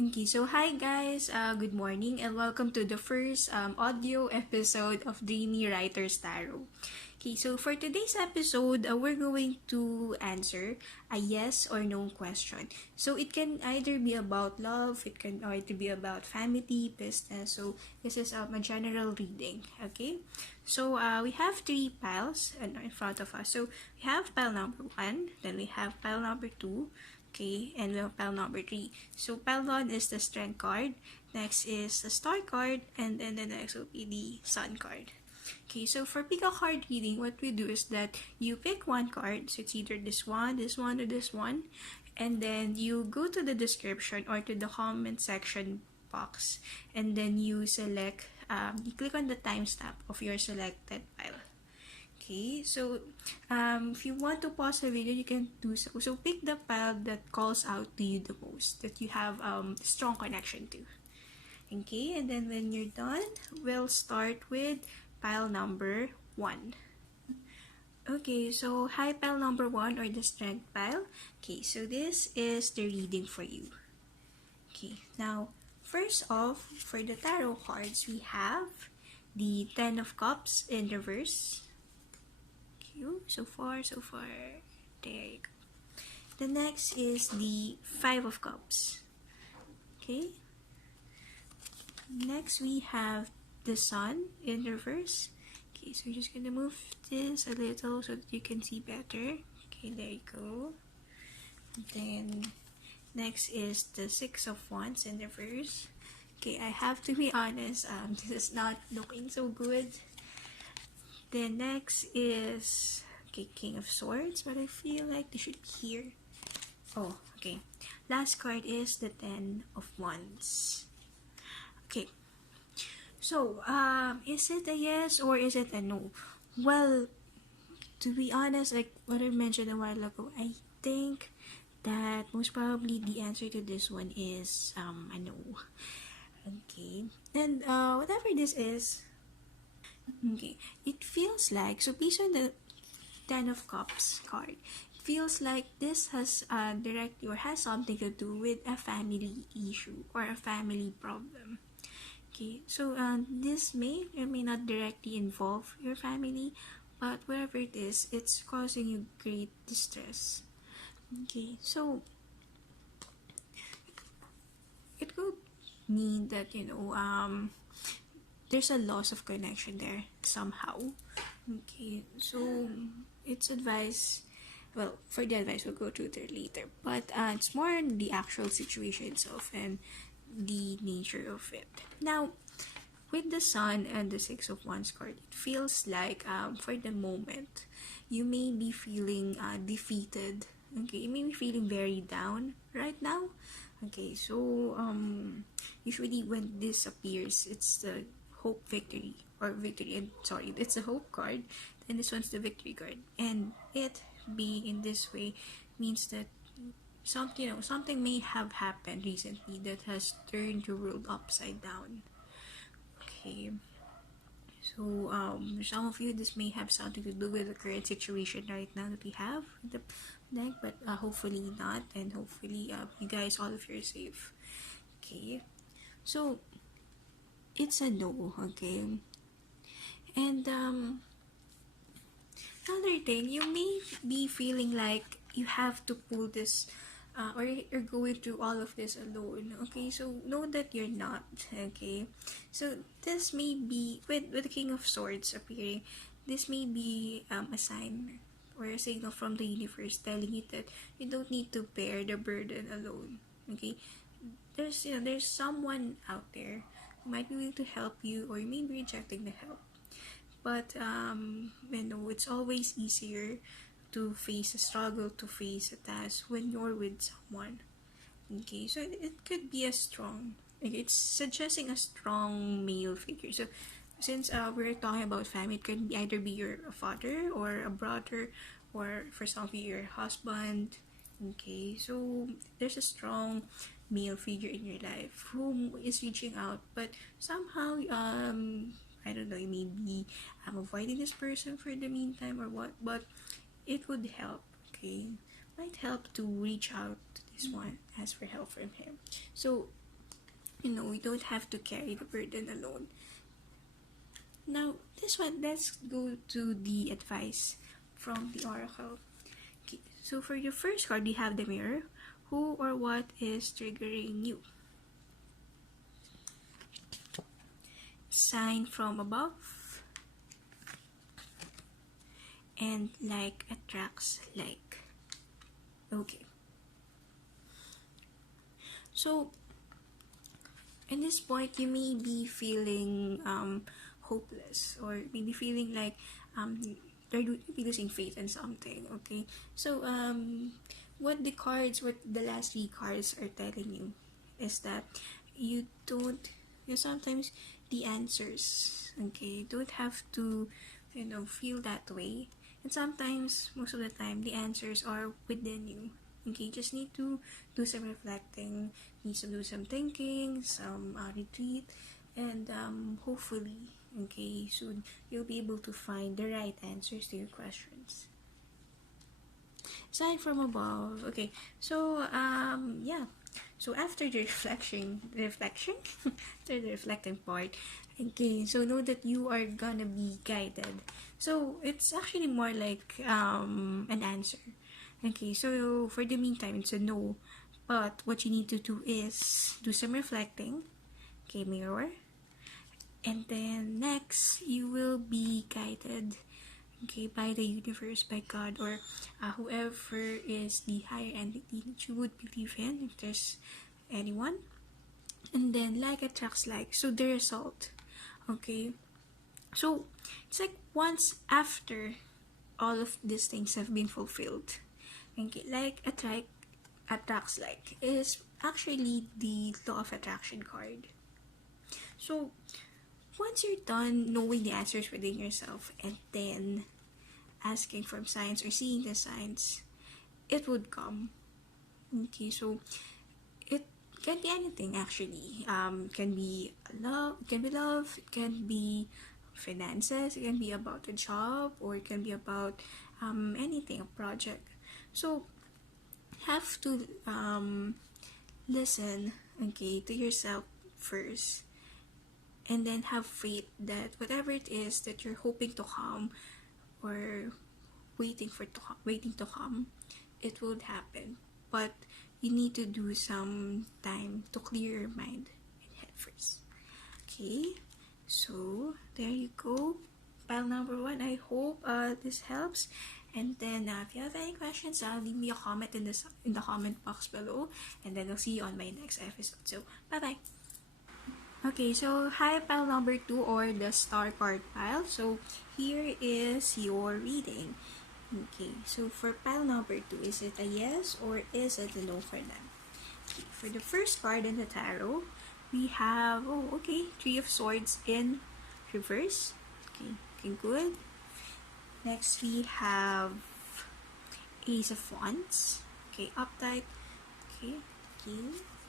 Okay, so hi guys, good morning and welcome to the first audio episode of Dreamy Writer's Tarot. Okay, so for today's episode, we're going to answer a yes or no question. So it can either be about love, it can either be about family, business. So this is a general reading, okay? So we have three piles in front of us. So we have pile number 1, then we have pile number 2, okay, and we have pile number 3. So pile 1 is the strength card, next is the star card, and then the next will be the sun card. Okay, so for pick a card reading, what we do is that you pick one card, so it's either this one, or this one, and then you go to the description or to the comment section box, and then you select, you click on the timestamp of your selected file. Okay, so if you want to pause the video, you can do so. So pick the pile that calls out to you the most, that you have strong connection to. Okay, and then when you're done, we'll start with pile number 1. Okay, so hi pile number 1 or the strength pile. Okay, so this is the reading for you. Okay, now first off, for the tarot cards, we have the 10 of Cups in reverse. So far. There you go. The next is the 5 of Cups. Okay. Next we have the Sun in reverse. Okay, so we're just gonna move this a little so that you can see better. Okay, there you go. Then next is the 6 of Wands in reverse. Okay, I have to be honest, this is not looking so good. Then next is King of Swords, but I feel like they should be here. Oh, okay. Last card is the 10 of Wands. Okay. So, is it a yes or is it a no? Well, to be honest, like what I mentioned a while ago, I think that most probably the answer to this one is a no. Okay. And whatever this is, okay, it feels like, so based on the 10 of Cups card, it feels like this has directly or has something to do with a family issue or a family problem. Okay, so this may or may not directly involve your family, but whatever it is, it's causing you great distress. Okay, so it could mean that, there's a loss of connection there somehow. Okay, so it's advice. Well, for the advice, we'll go through there later. But it's more on the actual situation itself and the nature of it. Now, with the Sun and the 6 of Wands card, it feels like for the moment, you may be feeling defeated. Okay, you may be feeling very down right now. Okay, so usually when this appears, it's the hope victory or victory, and sorry, it's the hope card, and this one's the victory card, and it being in this way means that something may have happened recently that has turned your world upside down. Okay, so some of you, this may have something to do with the current situation right now that we have in the deck, but hopefully not, and hopefully you guys, all of you, are safe. Okay, so it's a no. Okay, and another thing, you may be feeling like you have to pull this or you're going through all of this alone. Okay, so know that you're not. Okay, so this may be with the King of Swords appearing, this may be a sign or a signal from the universe telling you that you don't need to bear the burden alone. Okay, there's someone out there who might be willing to help you, or you may be rejecting the help. But it's always easier to face a struggle, to face a task when you're with someone. Okay, so it could be a strong, like it's suggesting a strong male figure. So since we're talking about family, it can either be your father or a brother, or for some of you, your husband. Okay, so there's a strong male figure in your life who is reaching out, but somehow I don't know, you may be avoiding this person for the meantime or what, but it would help. Okay, might help to reach out to this one, ask for help from him. So we don't have to carry the burden alone. Now, this one, let's go to the advice from the oracle. Okay, so for your first card, we have the mirror. Who or what is triggering you? Sign from above. And like attracts like. Okay. So, in this point, you may be feeling hopeless, or maybe feeling like you're losing faith in something. Okay, so what the last three cards are telling you is that you don't, sometimes the answers, okay, don't have to, feel that way. And sometimes, most of the time, the answers are within you. Okay, just need to do some reflecting, need to do some thinking, some retreat, and hopefully, okay, soon you'll be able to find the right answers to your questions. Sign from above. Okay, so yeah. So after the reflection, after the reflecting part, okay, so know that you are gonna be guided. So it's actually more like an answer. Okay, so for the meantime, it's a no. But what you need to do is do some reflecting. Okay, mirror. And then next, you will be guided, okay, by the universe, by God, or whoever is the higher entity that you would believe in, if there's anyone. And then like attracts like, so the result, okay. So it's like once after all of these things have been fulfilled, okay, like attracts like is actually the law of attraction card. So once you're done knowing the answers within yourself and then asking for signs or seeing the signs, it would come. Okay, so it can be anything actually. Can be love, it can be finances, it can be about a job, or it can be about anything, a project. So have to listen, okay, to yourself first, and then have faith that whatever it is that you're hoping to come, or waiting to come, it will happen. But you need to do some time to clear your mind and head first. Okay, so there you go. Pile number one. I hope this helps. And then if you have any questions, leave me a comment in the comment box below. And then I'll see you on my next episode. So bye bye. Okay, so hi pile number 2, or the star card pile. So here is your reading. Okay, so for pile number 2, is it a yes or is it a no for them? Okay, for the first card in the tarot, we have, Three of Swords in reverse. Okay, good. Next we have Ace of Wands. Okay, uptight. Okay.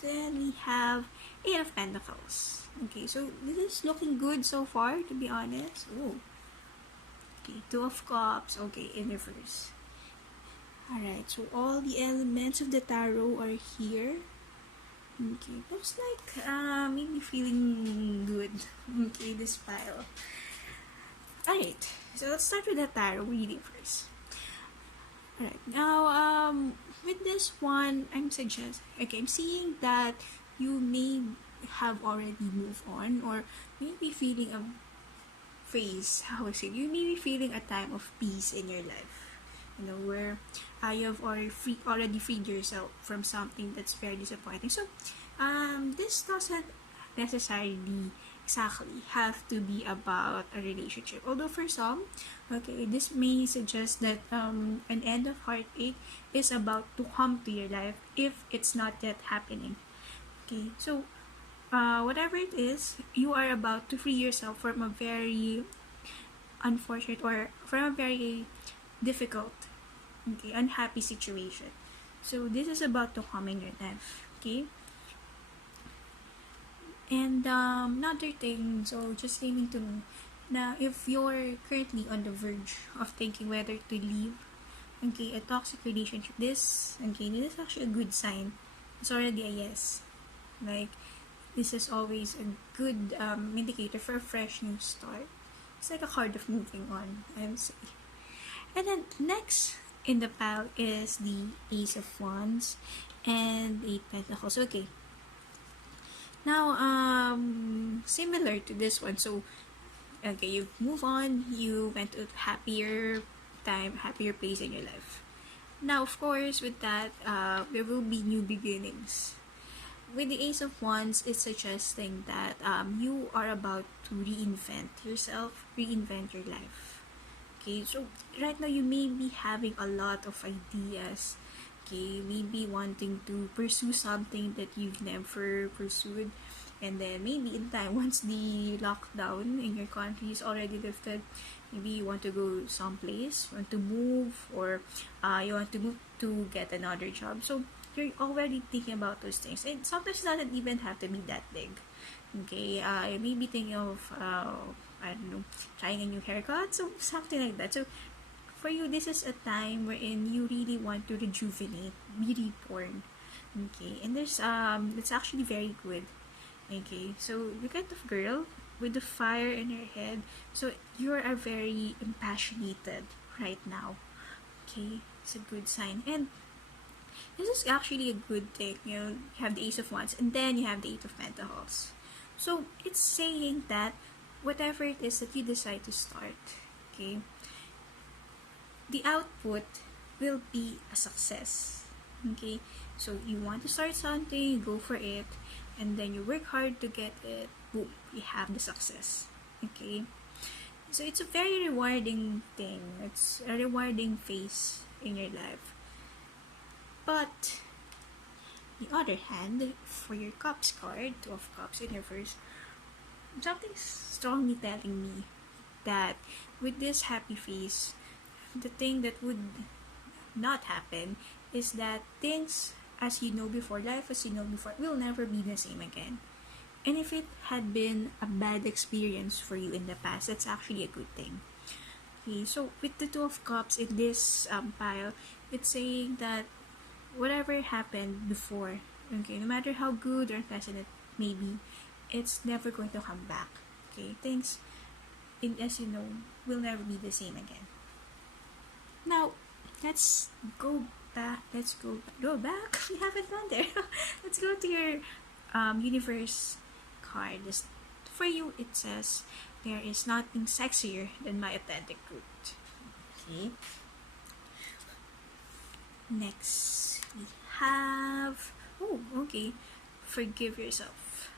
Then we have Eight of Pentacles. Okay, so this is looking good so far, to be honest. Oh. Okay, Two of Cups. Okay, in reverse. Alright, so all the elements of the tarot are here. Okay, looks like maybe feeling good. Okay, this pile. Alright, so let's start with the tarot reading first. Alright, now with this one, I'm seeing that you may have already moved on, or maybe feeling a phase, you may be feeling a time of peace in your life, where you have already freed yourself from something that's very disappointing. So this doesn't necessarily exactly have to be about a relationship, although for some, okay, this may suggest that an end of heartache is about to come to your life if it's not yet happening. Okay, so whatever it is, you are about to free yourself from a very unfortunate, or from a very difficult, okay, unhappy situation. So this is about to come in your life. Okay, and another thing, so just naming to me, now if you're currently on the verge of thinking whether to leave, okay, a toxic relationship, this is actually a good sign. It's already a yes. Like, this is always a good indicator for a fresh new start. It's like a card of moving on, I would say. And then next in the pile is the Ace of Wands and Eight Pentacles. Okay. Now, similar to this one. So, okay, you move on. You went to a happier time, happier place in your life. Now, of course, with that, there will be new beginnings. With the Ace of Wands, it's suggesting that you are about to reinvent yourself, reinvent your life. Okay, so right now you may be having a lot of ideas. Okay, maybe wanting to pursue something that you've never pursued. And then maybe in time, once the lockdown in your country is already lifted, maybe you want to go someplace, want to move, or you want to move to get another job. So you're already thinking about those things. And sometimes it doesn't even have to be that big. Okay, you may be thinking of, I don't know, trying a new haircut, so something like that. So for you, this is a time wherein you really want to rejuvenate, be reborn. Okay, and there's it's actually very good. Okay, so the kind of girl with the fire in her head, so you are very impassionated right now. Okay, it's a good sign. And this is actually a good thing. You know, you have the Ace of Wands and then you have the Eight of Pentacles. So it's saying that whatever it is that you decide to start, okay, the output will be a success. Okay, so you want to start something, go for it, and then you work hard to get it, boom, you have the success. Okay, so it's a very rewarding thing. It's a rewarding phase in your life. But the other hand, for your Cups card, Two of Cups in reverse, something's strongly telling me that with this happy face, the thing that would not happen is that things as you know before, life as you know before, will never be the same again. And if it had been a bad experience for you in the past, that's actually a good thing. Okay, so with the Two of Cups in this pile, it's saying that whatever happened before, okay, no matter how good or pleasant it may be, it's never going to come back. Okay, things, as you know, will never be the same again. Now, let's go back. Go back. We haven't gone there. Let's go to your universe card. For you, it says, there is nothing sexier than my authentic truth. Okay. Next, we have, oh, okay, forgive yourself.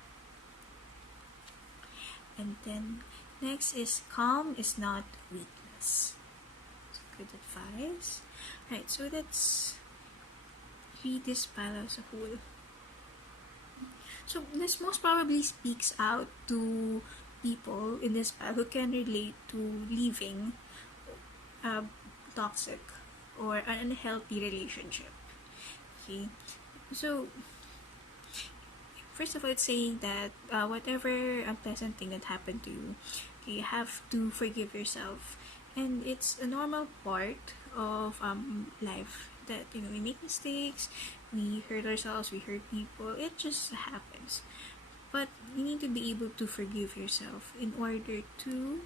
And then, next is calm is not weakness. Good advice. Right, so let's read this pile as a whole. So this most probably speaks out to people in this pile who can relate to leaving a toxic or an unhealthy relationship. Okay, so first of all, it's saying that whatever unpleasant thing that happened to you, you have to forgive yourself. And it's a normal part of life that, you know, we make mistakes, we hurt ourselves, we hurt people. It just happens. But you need to be able to forgive yourself in order to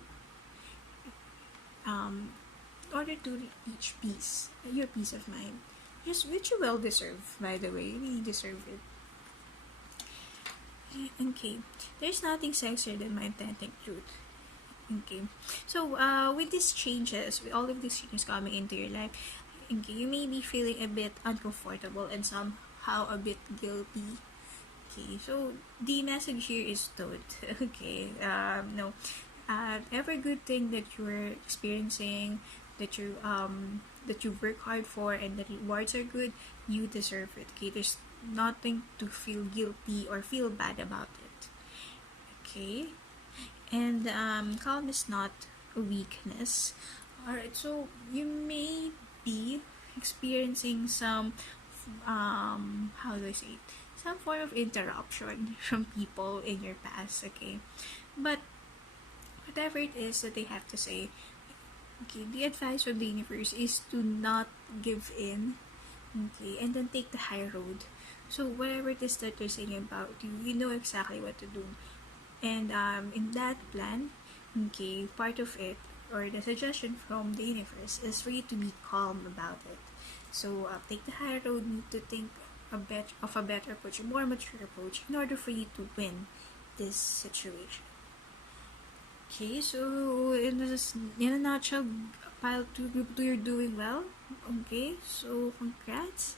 reach peace, your peace of mind, just which you well deserve. By the way, you really deserve it. Okay, there's nothing sexier than my authentic truth. Okay, so with these changes, with all of these changes coming into your life, okay, you may be feeling a bit uncomfortable and somehow a bit guilty. Okay, so the message here is toad. Okay, no, every good thing that you're experiencing, that you work hard for, and the rewards are good, you deserve it. Okay, there's nothing to feel guilty or feel bad about it. Okay. And calm is not a weakness. Alright, so you may be experiencing some, how do I say it? Some form of interruption from people in your past, okay? But whatever it is that they have to say, okay, the advice from the universe is to not give in, okay? And then take the high road. So whatever it is that they're saying about you, you know exactly what to do. And in that plan, okay, part of it or the suggestion from the universe is for you to be calm about it. So take the high road, need to think a better approach, a more mature approach in order for you to win this situation. Okay, so in a nutshell, pile two, you're doing well. Okay, so congrats,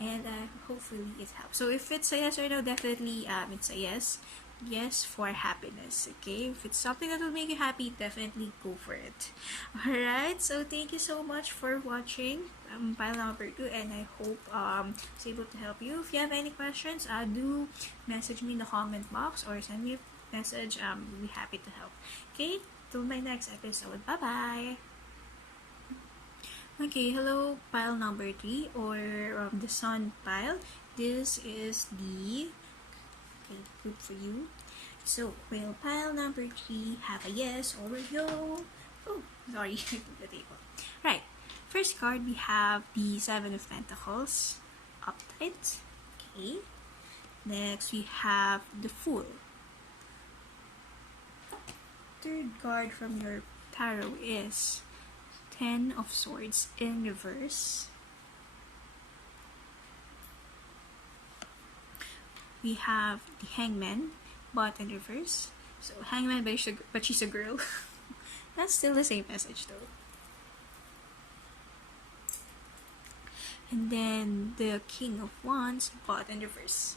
and hopefully it helps. So if it's a yes or no, definitely it's a yes. Yes for happiness. Okay, if it's something that will make you happy, definitely go for it. All right. So thank you so much for watching pile number 2, and I hope I was able to help you. If you have any questions, do message me in the comment box or send me a message. We'll be happy to help. Okay, till my next episode. Bye bye. Okay, hello, pile number 3 or the sun pile. This is the group for you. So, will pile number 3 have a yes or a no? Oh, sorry, I took the table. Right, first card we have the Seven of Pentacles, upright. Okay, next we have the Fool. Third card from your tarot is Ten of Swords in reverse. We have the Hangman, but in reverse. So Hangman, but she's a girl. That's still the same message though. And then the King of Wands, but in reverse.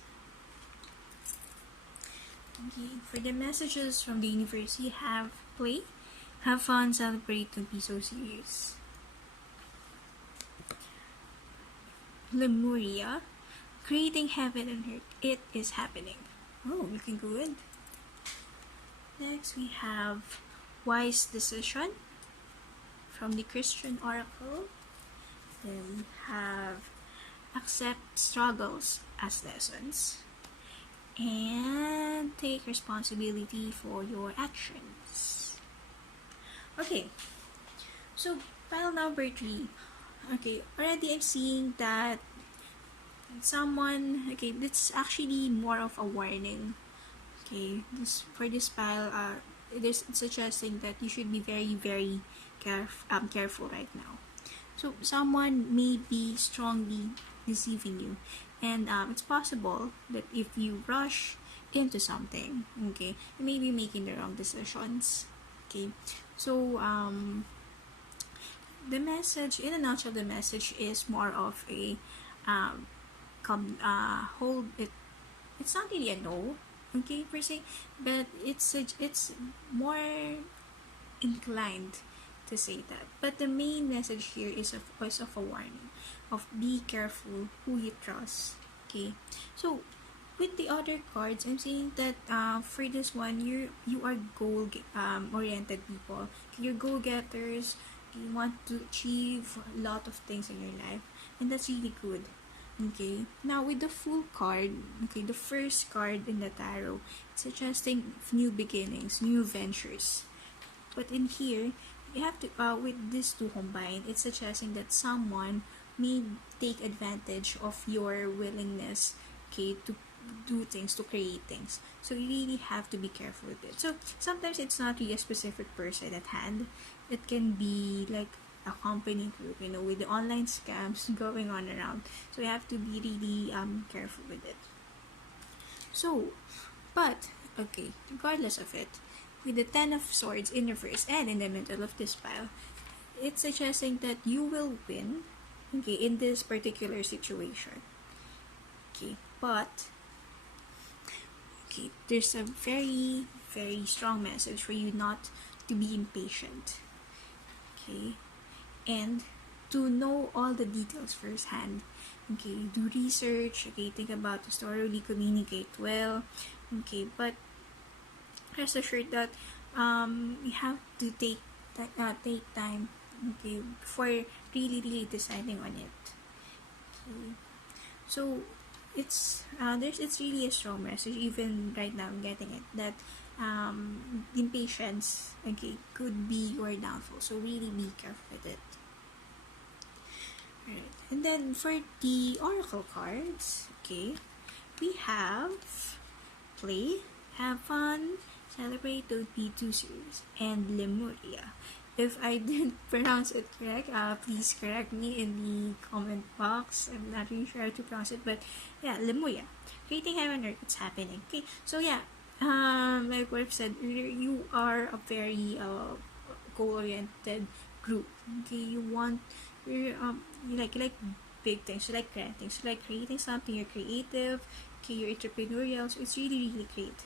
Okay, for the messages from the universe, you have play, have fun, celebrate, don't be so serious. Lemuria, creating heaven and earth, it is happening. Oh, looking good. Next we have wise decision from the Christian Oracle. Then we have accept struggles as lessons and take responsibility for your actions. Okay, so pile number 3. Okay, already I'm seeing that someone, okay, it's actually more of a warning. Okay, for this pile, it is suggesting that you should be very careful right now. So someone may be strongly deceiving you, and it's possible that if you rush into something, okay, you may be making the wrong decisions. Okay, so the message, in a nutshell, the message is more of a hold it. It's not really a no, okay, per se, but it's more inclined to say that. But the main message here is of a warning of be careful who you trust. Okay, so with the other cards, I'm saying that for this one, you are goal oriented people. You're goal getters. You want to achieve a lot of things in your life, and that's really good. Okay, now with the Fool card, okay, the first card in the tarot, it's suggesting new beginnings, new ventures. But in here, you have to, with these two combined, it's suggesting that someone may take advantage of your willingness, okay, to do things, to create things. So you really have to be careful with it. So sometimes it's not really a specific person at hand. It can be like a company group, with the online scams going on around. So you have to be really careful with it. So, but okay, regardless of it, with the Ten of Swords in reverse and in the middle of this pile, it's suggesting that you will win, okay, in this particular situation. Okay, but okay, there's a very strong message for you not to be impatient. Okay, and to know all the details firsthand. Okay, do research. Okay, think about the story, really communicate well. Okay, but rest assured that you have to take time. Okay, before really deciding on it. Okay, so it's really a strong message. Even right now, I'm getting it that impatience, okay, could be your downfall. So really be careful with it. Alright, and then for the oracle cards, okay, we have play, have fun, celebrate, don't be too serious, and Lemuria. If I didn't pronounce it correct, please correct me in the comment box. I'm not really sure how to pronounce it, but yeah, Lemuria. Creating heaven on earth, it's happening. Okay, so yeah, like what I've said earlier, you are a very goal-oriented group. Okay, you like big things, you like grand things, you like creating something, you're creative, okay, you're entrepreneurial, so it's really really great.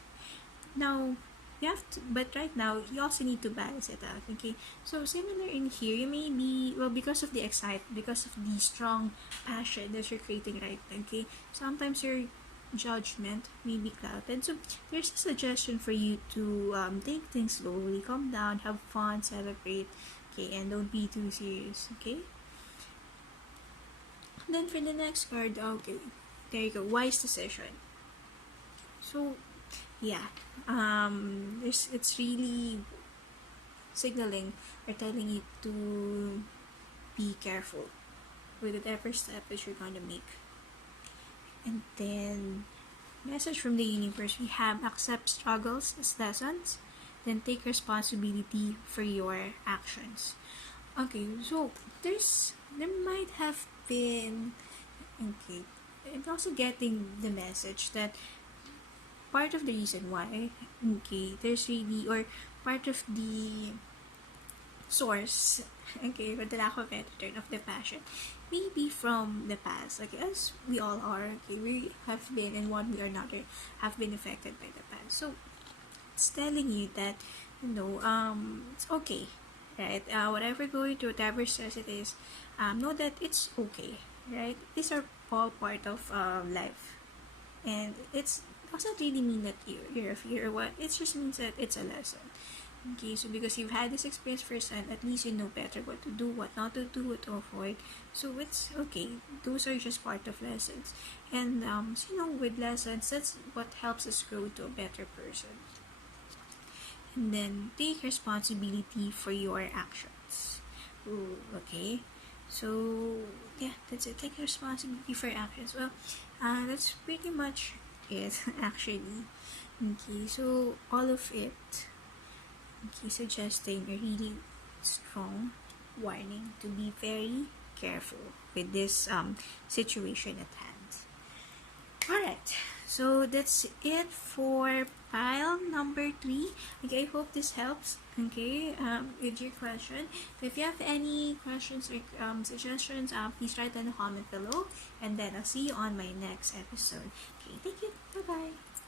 Now you have to, but right now you also need to balance it out. Okay, so similar in here, you may be, well, because of the excitement, because of the strong passion that you're creating right now, okay, sometimes your judgment may be clouded. So there's a suggestion for you to take things slowly, calm down, have fun, celebrate, okay, and don't be too serious. Okay, then for the next card, okay, there you go, wise decision. So yeah, it's really signaling or telling you to be careful with whatever step that you're gonna make. And then message from the universe, we have accept struggles as lessons, then take responsibility for your actions. Okay, so there might have been, okay, and also getting the message that part of the reason why, okay, there's really, or part of the source, okay, for the lack of better term, of the passion, maybe from the past, okay, as we all are, okay, we have been in one way or another, have been affected by the past. So it's telling you that, it's okay, right? Whatever going through, whatever stress it is, know that it's okay, right? These are all part of life, and it's doesn't really mean that you're a fear or what. It just means that it's a lesson. Okay, so because you've had this experience firsthand, at least you know better what to do, what not to do, what to avoid. So it's okay. Those are just part of lessons, and so, with lessons, that's what helps us grow to a better person. And then take responsibility for your actions. Ooh, okay. So yeah, that's it. Take responsibility for your actions. Well, that's pretty much it actually. Okay, so all of it, okay, suggesting a really strong warning to be very careful with this situation at hand. Alright, so that's it for pile number 3. Okay, I hope this helps, okay, with your question. If you have any questions or suggestions, please write in the comment below, and then I'll see you on my next episode. Okay, thank you. Bye-bye.